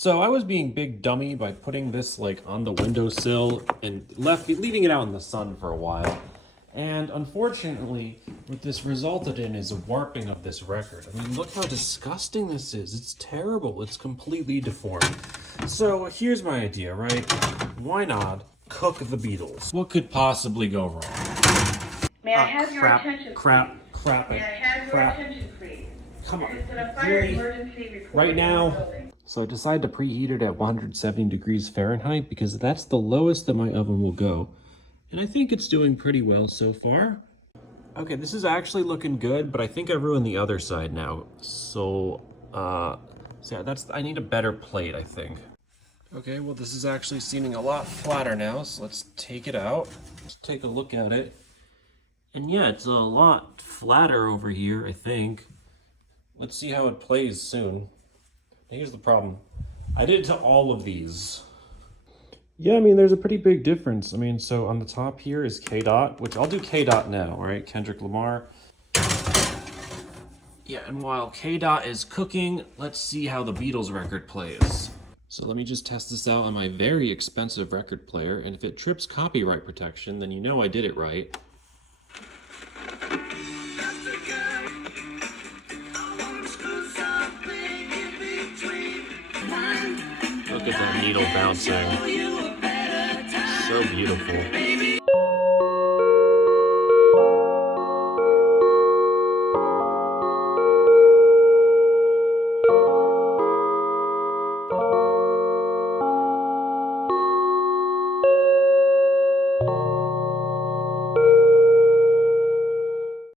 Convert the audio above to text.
So I was being big dummy by putting this like on the windowsill and leaving it out in the sun for a while. And unfortunately, what this resulted in is a warping of this record. I mean, look how disgusting this is. It's terrible. It's completely deformed. So here's my idea, right? Why not cook the Beatles? What could possibly go wrong? May I have your attention, crap, please? crap, May I have your crap. attention, please? Come on. There's been a fire Really? emergency reported Right in the now. building. So I decided to preheat it at 170 degrees Fahrenheit because that's the lowest that my oven will go. And I think it's doing pretty well so far. Okay, this is actually looking good, but I think I ruined the other side now. So yeah, I need a better plate, I think. Okay, well this is actually seeming a lot flatter now, so let's take it out. Let's take a look at it. And yeah, it's a lot flatter over here, I think. Let's see how it plays soon. Here's the problem. I did it to all of these. Yeah, I mean, there's a pretty big difference. I mean, so on the top here is K Dot, which I'll do K Dot now, right? Kendrick Lamar. Yeah, and while K Dot is cooking, let's see how the Beatles record plays. So let me just test this out on my very expensive record player, and if it trips copyright protection, then you know I did it right. Look at that needle bouncing. So beautiful.